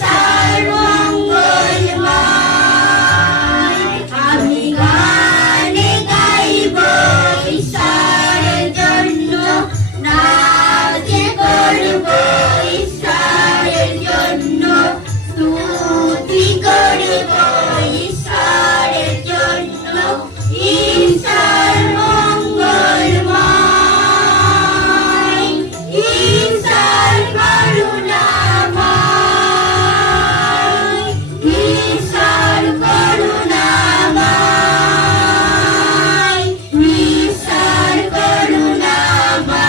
সর্বমঙ্গলময়। আমি গানে গাইব ঈশ্বরের জন্য, নাচে করব ঈশ্বরের জন্য, স্তুতি করব ঈশ্বরের জন্য। ঈশ্বর মঙ্গলময়, ঈশ্বর করুণাময়, ঈশ্বর করুণাময়, ঈশ্বর করুণাময়।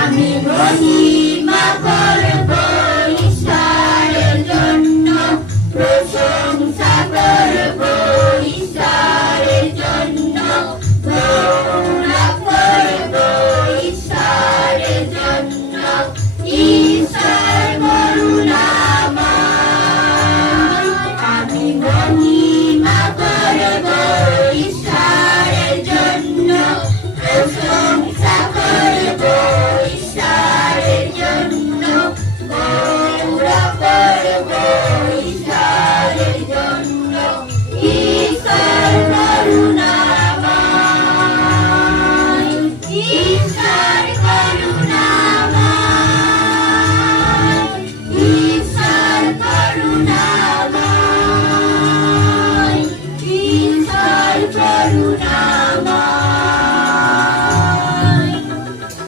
আমি মহিমা করব